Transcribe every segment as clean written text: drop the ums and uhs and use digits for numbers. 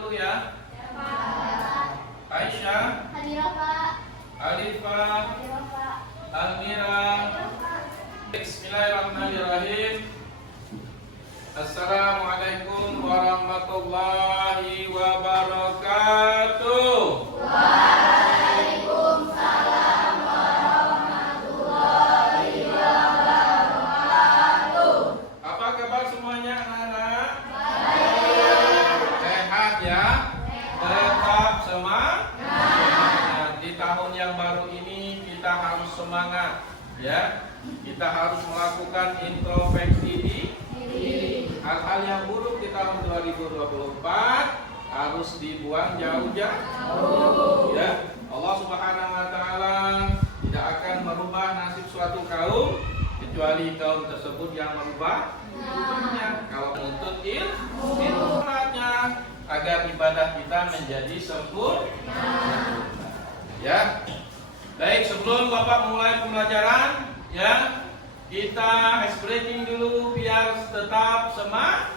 dulu ya. Ya, Pak. Aisyah, Hadirah, Pak. Alifah, Hadirah, Pak. Almira. Hadirah, Pak. Bismillahirrahmanirrahim. Assalamualaikum warahmatullahi wabarakatuh. Waalaikumsalam warahmatullahi wabarakatuh. Apa kabar semuanya anak-anak? Baik. Sehat ya? Tetap semangat. Di tahun yang baru ini kita harus semangat ya. Kita harus melakukan introspeksi diri. Hal-hal yang buruk di tahun 2024 harus dibuang jauh-jauh. Ya, Allah Subhanahu wa taala tidak akan merubah nasib suatu kaum kecuali kaum tersebut yang merubah hidupnya. Kalau menuntut ilmunya agar ibadah kita menjadi sempurna. Ya. Baik, sebelum Bapak mulai pembelajaran, ya, kita ice breaking dulu biar tetap semangat.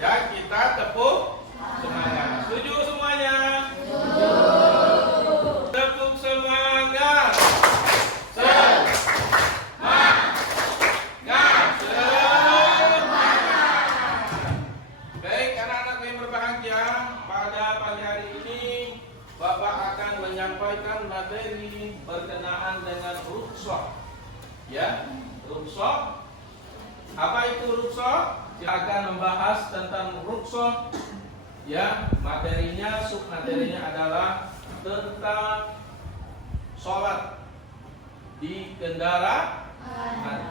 Ya, kita tepuk semangat. Setuju semuanya? Tepuk semangat. Semangat. Baik, anak-anak yang berbahagia, pada pagi hari ini Bapak akan menyampaikan materi berkenaan dengan rukhsah. Ya, rukhsah. Apa itu rukhsah? Kita akan membahas tentang rukhsah. Ya, materinya, submaterinya adalah tentang sholat di kendaraan.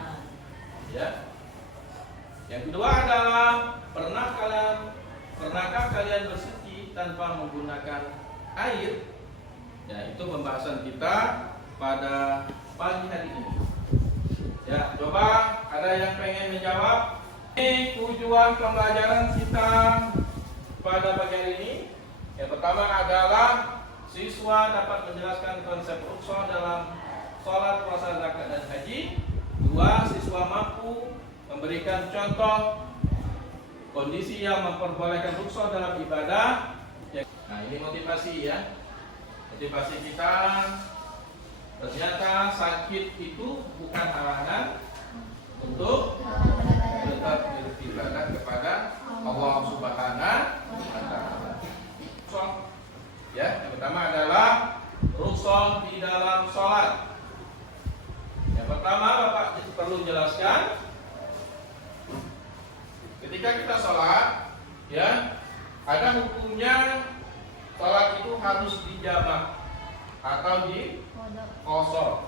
Ya. Yang kedua adalah pernahkah kalian bersuci tanpa menggunakan air? Ya, itu pembahasan kita pada pagi hari ini. Ya, coba ada yang pengen menjawab? Ini tujuan pembelajaran kita pada pagi hari ini. Yang pertama adalah siswa dapat menjelaskan konsep rukhsah dalam sholat, puasa, zakat, dan haji. Dua, siswa mampu memberikan contoh kondisi yang memperbolehkan rukhsah dalam ibadah. Nah, ini motivasi ya. Motivasi kita, ternyata sakit itu bukan halangan untuk tetap beribadah kepada Allah Subhanahu wa taala. Ya, yang pertama adalah rukhsah di dalam sholat. Yang pertama Bapak perlu jelaskan, ketika kita sholat, ya, ada hukumnya sholat itu harus dijamak atau di qashar.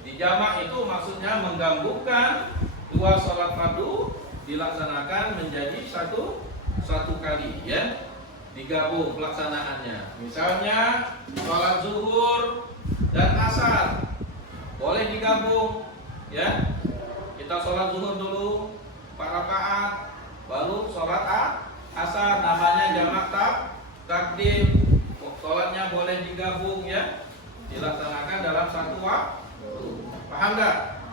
Dijamak itu maksudnya menggabungkan dua sholat fardu dilaksanakan menjadi satu kali, ya, digabung pelaksanaannya. Misalnya sholat zuhur dan asar boleh digabung, ya. Kita sholat zuhur dulu 4 rakaat, baru sholat asar, namanya jamak takdim. Sholatnya boleh digabung, ya, dilaksanakan dalam satu waktu. Paham nggak?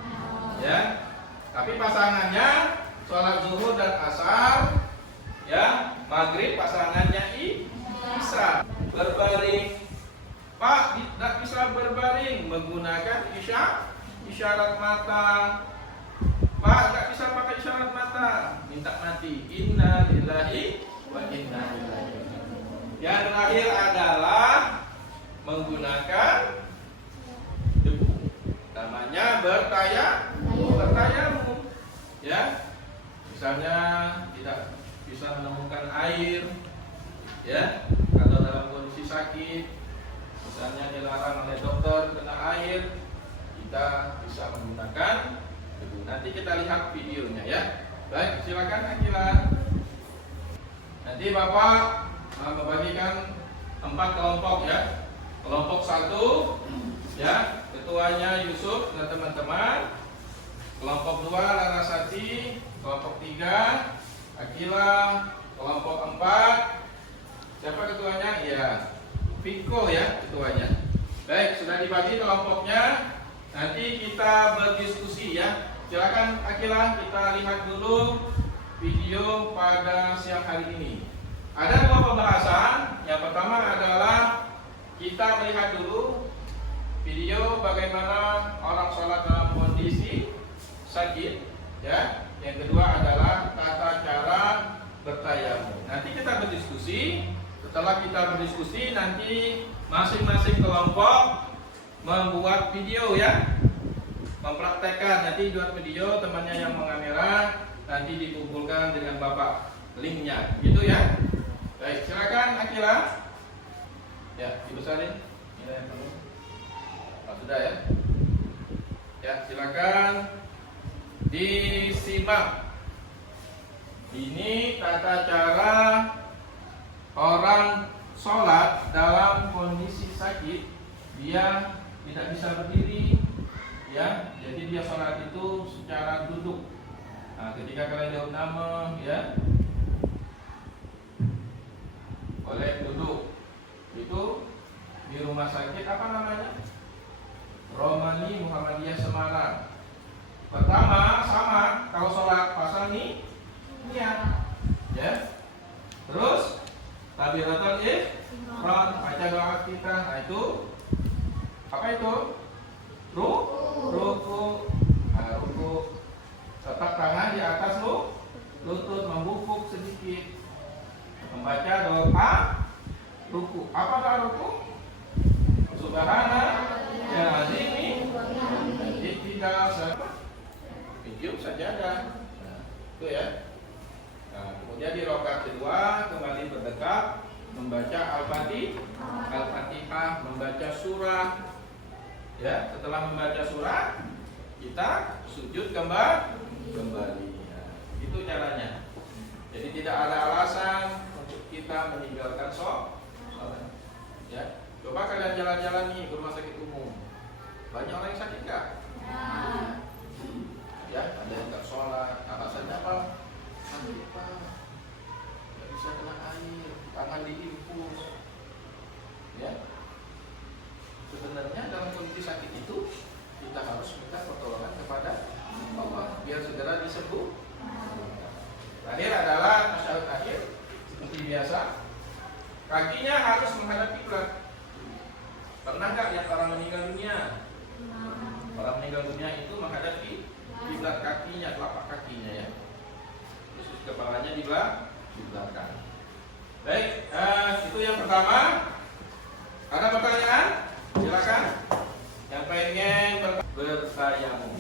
Ya. Tapi pasangannya sholat zuhur dan asar, ya, maghrib pasangannya isya. Berbaring, Pak, tidak bisa berbaring menggunakan isyarat mata. Pak, tidak bisa pakai isyarat mata, minta mati. Inna lillahi wa inna ilaihi raji'un. Yang terakhir adalah menggunakan debu, namanya bertayamum, ya. Misalnya tidak bisa menemukan air, ya, atau dalam kondisi sakit, misalnya dilarang oleh dokter kena air, kita bisa menggunakan debu. Nanti kita lihat videonya, ya. Baik, silakan Akila. Nanti Bapak membagikan 4 kelompok, ya. Kelompok 1, ya, ketuanya Yusuf dan teman-teman. Kelompok 2 Larasati. Kelompok 3 Akila. Kelompok 4 siapa ketuanya? Ya, Piko, ya, ketuanya. Baik, sudah dibagi kelompoknya. Nanti kita berdiskusi, ya. Silakan Akila, kita lihat dulu video pada siang hari ini. Ada dua pembahasan. Yang pertama adalah kita melihat dulu video bagaimana orang sholat dalam kondisi sakit, ya. Yang kedua adalah tata cara bertayamum. Nanti kita berdiskusi. Setelah kita berdiskusi, nanti masing-masing kelompok membuat video, ya, mempraktekkan. Nanti buat video, temannya yang mengamera nanti dikumpulkan dengan bapak linknya, gitu ya. Baik, silakan Akila. Ya, dibesarin. Ini yang perlu. Oh, sudah ya. Ya, silakan disimak. Ini tata cara orang sholat dalam kondisi sakit. Dia tidak bisa berdiri, ya. Jadi dia sholat itu secara duduk. Nah, ketika kalian jawab nama, ya, boleh duduk. Itu di rumah sakit apa namanya? Romani Muhammadiyah Semarang. Pertama sama, kalau sholat pasang nih, niat, ya. Terus takbiratul ihram, baca doa kita. Nah itu apa itu? Ruku. Nah, ruku. Letak tangan di atas lutut, membungkuk sedikit. Membaca doa ruku. Apa doa ruku? Subhanallahil azim. Jadi tidak video sajadah. Nah, itu ya. Nah, kemudian di rakaat kedua kembali berdekat, membaca Al-Fatihah, membaca surah. Ya, setelah membaca surah, kita sujud kembali. Nah, itu caranya. Jadi tidak ada alasan untuk kita meninggalkan sholat. Ya, coba kalian jalan-jalan nih ke rumah sakit umum. Banyak orang yang sakit nggak? Ya, ada yang nggak sholat. Alasannya apa? Sakit pak, nggak bisa kena air, tangan diinfus. Ya, sebenarnya dalam kondisi sakit itu kita harus minta pertolongan kepada Allah biar segera disembuh. Terakhir adalah tasyahud akhir seperti biasa. Kakinya harus menghadap kiblat. Pernah nggak lihat orang meninggal dunia? Orang meninggal dunia itu menghadap kiblat kakinya, telapak kakinya, ya. Terus kepalanya di belakang. Baik, itu yang pertama. Ada pertanyaan? Silakan. Yang pengen bertayamum.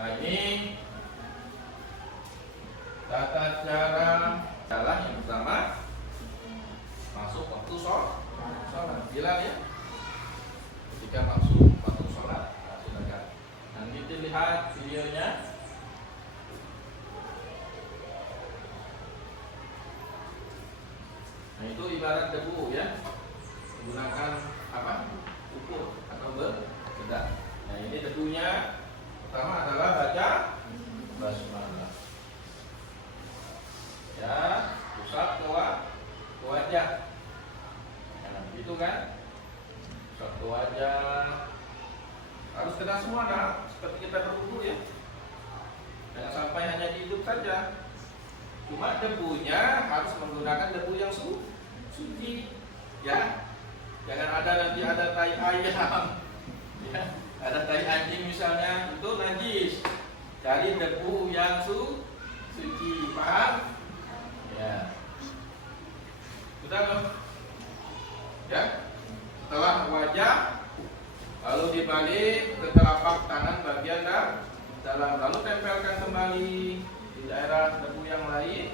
Nah, ini tata cara jalan yang pertama. Masuk waktu sholat. Bilal ya. Ketika masuk waktu sholat, silakan. Nanti dilihat videonya. Nah, itu ibarat debu, ya. Menggunakan apa? Ukur atau bedak. Nah, ini debunya. Pertama adalah baca basmalah. Ya, usap ke wajah. Nah, gitu kan? Usap ke wajah. Harus kena semua, nah, seperti kita berwudu, ya. Jangan sampai hanya di hidung saja. Cuma debunya harus menggunakan debu yang suci, ya. Jangan ada nanti ada tai ayam, ya. Ada tai anjing misalnya, itu najis. Cari debu yang suci, paham? Ya. Sudah belum? Ya. Setelah wajah, lalu dibalik ke telapak tangan bagian dalam, lalu tempelkan kembali di daerah debu yang lain.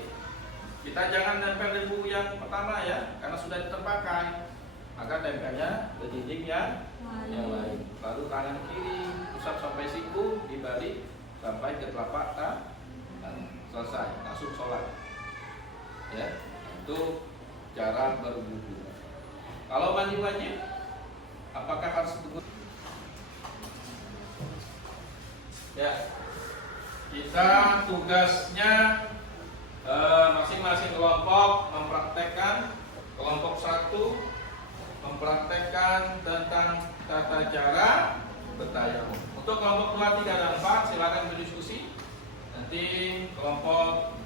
Kita jangan nempel debu yang pertama, ya, karena sudah terpakai. Maka tempelnya ke dinding yang lain. Lalu tangan kiri usap sampai siku, dibalik sampai ke telapak tangan. Selesai, langsung sholat. Ya, itu cara berwudu. Kalau mandi wajib, apakah harus berwudu? Ya, kita tugasnya masing-masing kelompok mempraktekkan. Kelompok 1 mempraktekkan tentang tata cara bertayamum. Untuk kelompok 2, 3, dan 4 Nanti kelompok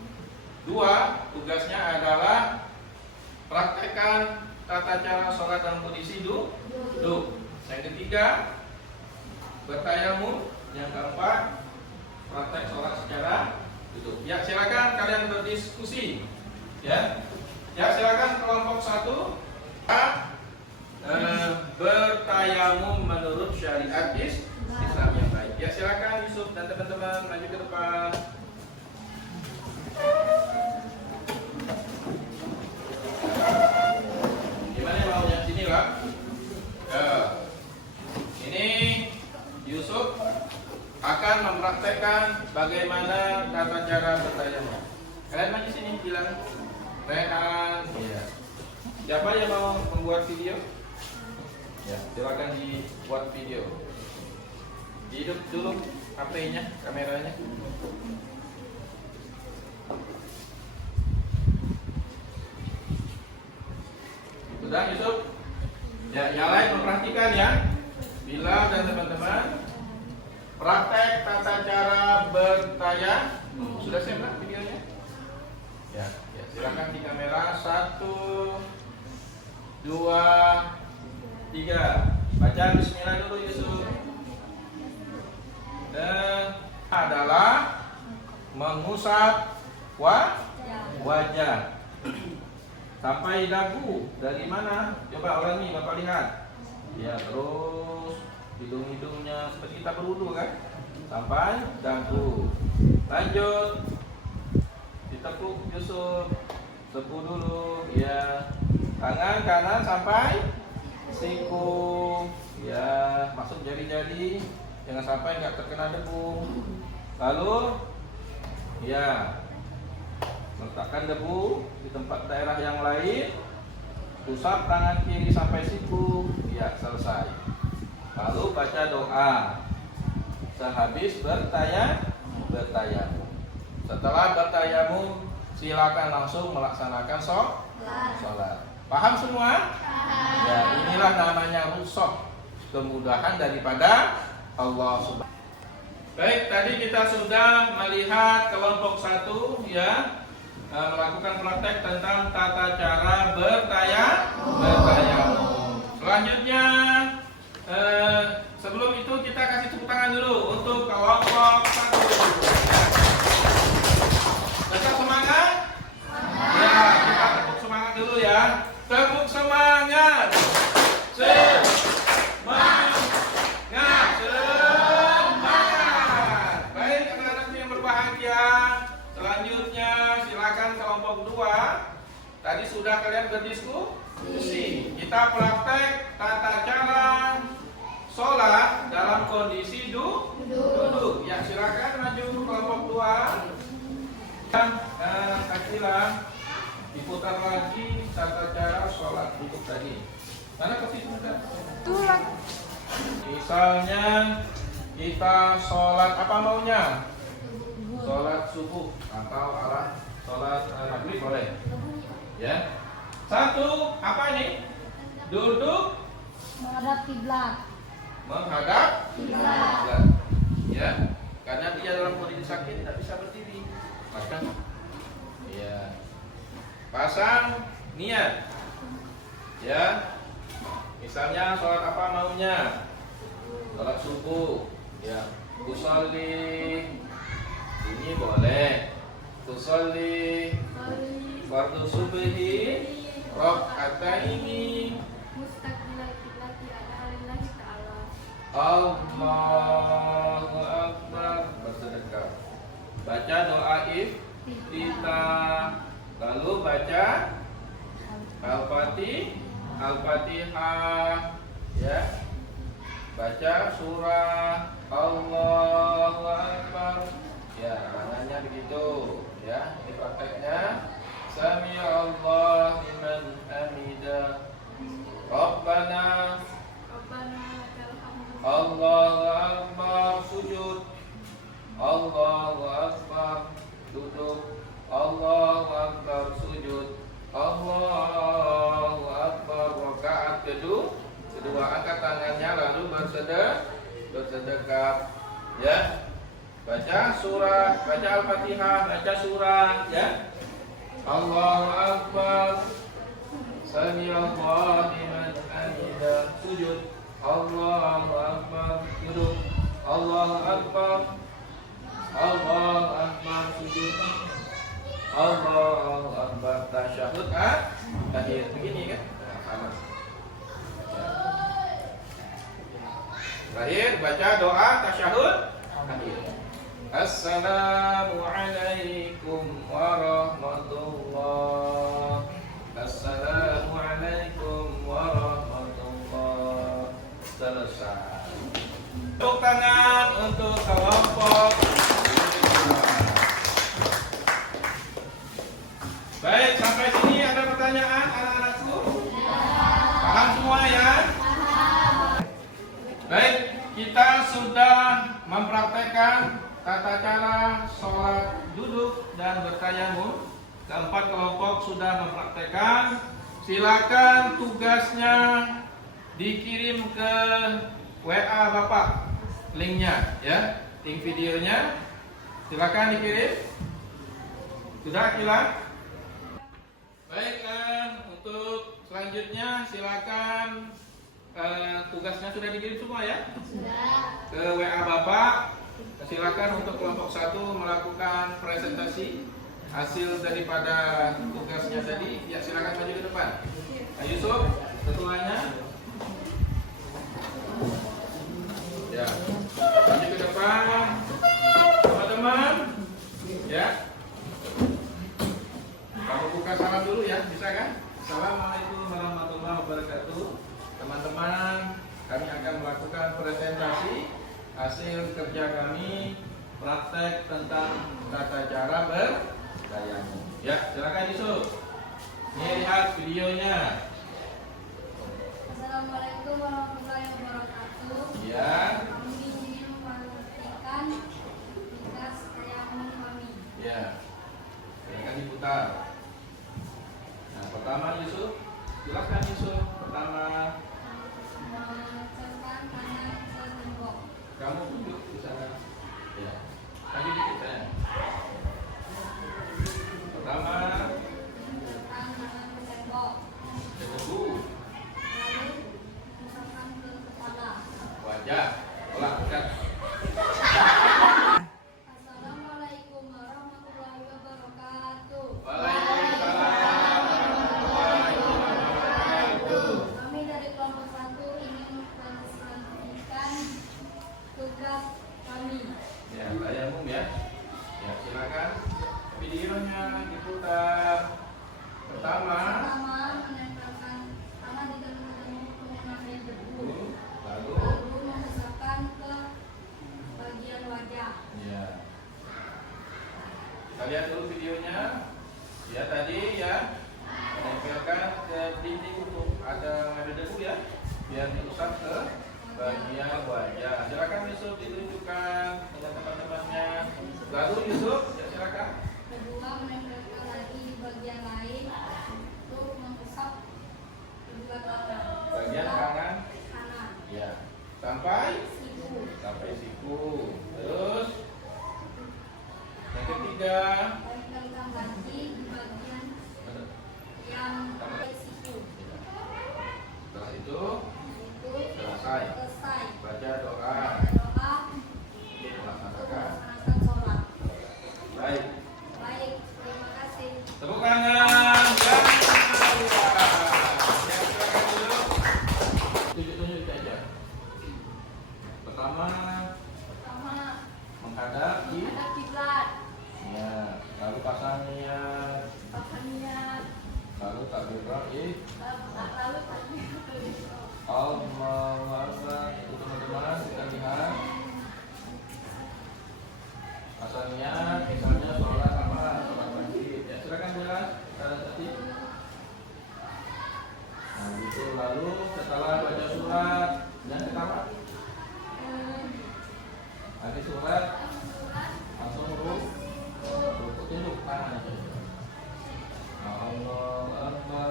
2 tugasnya adalah praktekkan tata cara sholat dalam kondisi duduk. Yang ketiga bertayamum. Yang keempat praktek sholat secara duduk. Ya, silakan kalian berdiskusi. Ya, silakan kelompok 1 bertayamum menurut syariat Islam yang baik. Ya, silakan Yusuf dan teman-teman maju ke depan. Gimana maunya sini, Pak? Ya. Ini Yusuf akan mempraktekkan bagaimana tata cara bertayamum. Kalian maju sini, bilang Rehan. Ya. Siapa yang mau membuat video? Ya, silakan dibuat video. Hidup dulu HP-nya, kameranya. Sudah, Yusuf? Ya, yang lain memperhatikan ya. Bila dan teman-teman praktek tata cara bertayamum. Sudah siap kan videonya? Ya, silakan di kamera 1, 2, 3. Baca bismillah dulu Yusuf. Dan adalah mengusap wajah sampai dagu. Dari mana? Coba ulangi, Bapak lihat. Ya, terus hidung-hidungnya seperti kita berwudu kan? Sampai dagu. Lanjut. Ditekuk Yusuf. Tepu dulu, ya. Tangan kanan sampai siku. Ya, masuk jari-jari. Jangan sampai nggak terkena debu. Lalu, ya, letakkan debu di tempat daerah yang lain. Usap tangan kiri sampai siku. Ya, selesai. Lalu baca doa sehabis bertayamum. Setelah bertayamum, silakan langsung melaksanakan sholat. Paham semua? Ya, inilah namanya rukhsah, kemudahan daripada Allah Subhanahu. Baik, tadi kita sudah melihat kelompok 1 ya, melakukan praktek tentang tata cara bertayamum. Selanjutnya, sebelum itu kita kasih tepuk tangan dulu untuk kelompok 1. Tetap semangat? Ya, kita tepuk semangat dulu ya. Tepuk semangat. Semangat. Baik, anak-anak yang berbahagia. Selanjutnya silakan kelompok 2. Tadi sudah kalian berdiskusi. Kita praktek tata cara sholat dalam kondisi duduk. Ya, silakan maju kelompok 2. Kasihlah diputar lagi tata cara sholat duduk tadi. Mana kopi sudah? Misalnya kita sholat apa maunya? Sholat subuh atau sholat maghrib boleh. Ya. 1, apa ini? Duduk menghadap kiblat. Menghadap kiblat. Ya, karena dia dalam kondisi sakit tidak bisa berdiri. Maka ya, pasang niat. Ya. Misalnya sholat apa maunya? Sholat subuh. Ya, usolli. Ini boleh. Usolli fardu subhi raka'ataini Mustaqbilal kiblati ala lillahi ta'ala. Allahu Akbar. Bersedekah. Baca doa iftitah. Lalu baca Al-Fatihah. Ya. Baca surah Allahu Akbar. Ya, tangannya begitu. Ya, ini prakteknya. Sami Allah liman hamidah. Rabbana Allahu Akbar. Sujud. Allahu Akbar. Duduk. Allahu Akbar. Sujud. Allahu Akbar. Rakaat kedua. Angkat tangannya lalu bersedekah. Ya. baca surah, baca Al-Fatihah, baca surah, ya. Allahu Akbar. Sami'allahu liman hamidah. Sujud. Allahu Akbar. Duduk. Allahu Akbar. Allahu Akbar. Sujud. Allahu Akbar. Tasyahud akhir. Begini kan? Sama. Terakhir baca doa tasyahud akhir. Assalamualaikum warahmatullahi. Assalamualaikum warahmatullahi. Selesai. Tepuk tangan untuk kelompok. Baik, sampai sini ada pertanyaan anak-anakku? Paham semua ya? Baik, kita sudah mempraktekkan tata cara sholat duduk dan bertayamum. Keempat kelompok sudah mempraktekkan. Silakan tugasnya dikirim ke WA Bapak, linknya ya, link videonya. Silakan dikirim. Sudah kilat? Baik, untuk selanjutnya silakan tugasnya sudah dikirim semua ya? Sudah. Ke WA Bapak. Silakan untuk kelompok 1 melakukan presentasi hasil daripada tugasnya tadi. Ya, silakan maju ke depan. Pak Yusuf, ketuanya. Ya, maju ke depan. Teman-teman, ya. Kamu buka salam dulu ya, bisa kan? Assalamualaikum warahmatullahi wabarakatuh. Teman-teman, kami akan melakukan presentasi hasil kerja kami praktek tentang tata cara bertayamum. Ya, silakan Yusuf. Ini lihat videonya. Assalamualaikum warahmatullahi wabarakatuh. Ya. Kami ingin mempraktikkan tugas tayamum kami. Ya. Silakan diputar. Nah, pertama Yusuf. Silakan Yusuf. Pertama, Mengencangkan tangan ke tembok. kamu duduk di sana. Ya. Lagi dikit ya. Pertama, Mengencangkan tangan ke tembok. tunggu. Lalu mengencangkan ke kepala. Wajah. Olah, angkat. Assalamualaikum warahmatullahi wabarakatuh. Waalaikumsalam warahmatullahi wabarakatuh. Kami dari kelompok 1 ingin mempresentasikan tugas kami. Ya, tayamum ya. Ya, silakan. Videonya diputar. Pertama, Pertama, menempelkan tangan di dalam menggunakan debu. lalu, Lalu memasukkan ke bagian wajah. ya. Kita lihat dulu videonya. Ya, tadi ya. Menempelkan ke dinding untuk ada debu ya. Biar diusap ke bagian wajah. Silakan Yusuf ditunjukkan dengan teman-temannya. Lalu Yusuf, ya silakan. Kedua, menempelkan lagi di bagian lain untuk mengusap kedua tangan. Bagian kanan, Kanan. ya. Sampai Siku. Terus yang ketiga, Tempelkan lagi di bagian yang siku. setelah itu Itu selesai. selesai. Baca doa Doa untuk untuk melaksanakan. melaksanakan sholat. Baik. Baik, terima kasih. Tepuk tangan. Ya, silakan dulu. Tunjuk-tunjuk saja. Pertama, Pertama, menghadap ada kiblat, ya, lalu pasang niat, pakai niat, lalu takbir ra'ih. lalu takbir. Allahu Akbar. Itu teman-teman kita lihat. Asalnya misalnya sholat apa? Sholat wajib. Ya, silakan jelas. Tadi. Nah, itu lalu setelah baca surat dan ketawa. Habis surat langsung rukuk tunduk tangan. Allahu Akbar.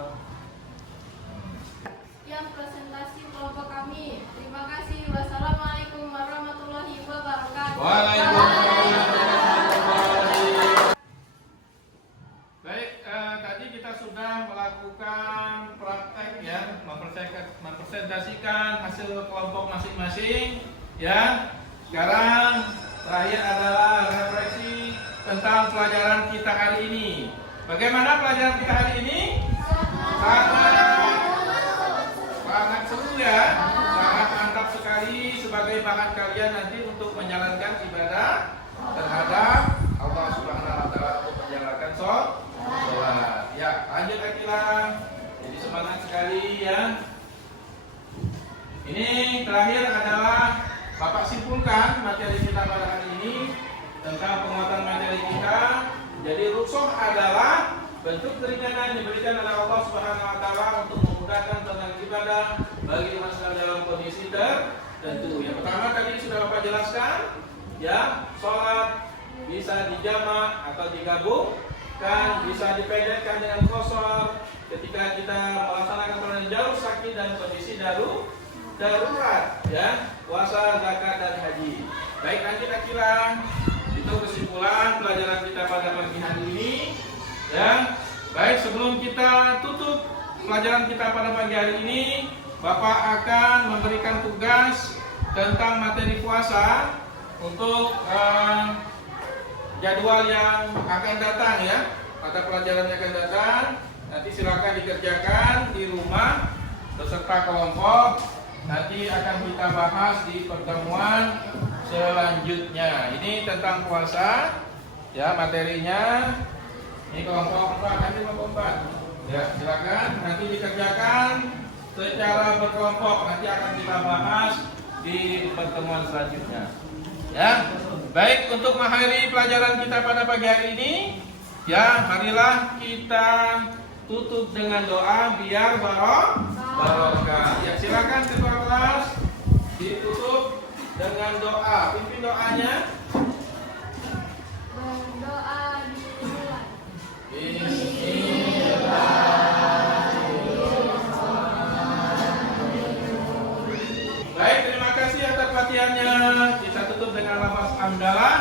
Sekian presentasi kelompok kami. Terima kasih. Wassalamualaikum warahmatullahi wabarakatuh. Waalaikumsalam refleksi tentang pelajaran kita hari ini. Bagaimana pelajaran kita hari ini? Sangat seru ya, sangat mantap sekali sebagai bahan kalian nanti untuk menjalankan ibadah terhadap Allah Subhanahu Wa Taala untuk menjalankan sholat. Ya, lanjut Akila. Jadi semangat sekali ya. Ini terakhir adalah Bapak simpulkan materi kita pada hari ini tentang penguatan materi kita. Jadi rukhsah adalah bentuk keringanan diberikan oleh Allah Subhanahu Wa Taala untuk memudahkan tentang ibadah bagi umat Islam dalam kondisi tertentu. Yang pertama tadi sudah Bapak jelaskan, ya, sholat bisa dijamak atau digabungkan, bisa dipendekkan dengan qashar ketika kita melaksanakan sholat jauh, sakit dan kondisi darurat, ya, puasa, zakat dan haji. Baik, lanjut Akila. Itu kesimpulan pelajaran kita pada pagi hari ini. Ya, baik, sebelum kita tutup pelajaran kita pada pagi hari ini, Bapak akan memberikan tugas tentang materi puasa untuk jadwal yang akan datang ya, mata pelajaran yang akan datang. Nanti silakan dikerjakan di rumah beserta kelompok. Nanti akan kita bahas di pertemuan selanjutnya. Ini tentang puasa ya, materinya. Ini kelompok 4, nanti kelompok 4. Ya, silakan nanti dikerjakan secara berkelompok. Nanti akan kita bahas di pertemuan selanjutnya. Ya, baik, untuk mengakhiri pelajaran kita pada pagi hari ini, ya, marilah kita tutup dengan doa biar barokah. Ya, silakan ketua kelas ditutup dengan doa. Pimpin doanya. Berdoa dimulai. Baik, terima kasih atas perhatiannya. Kita tutup dengan lafaz hamdalah.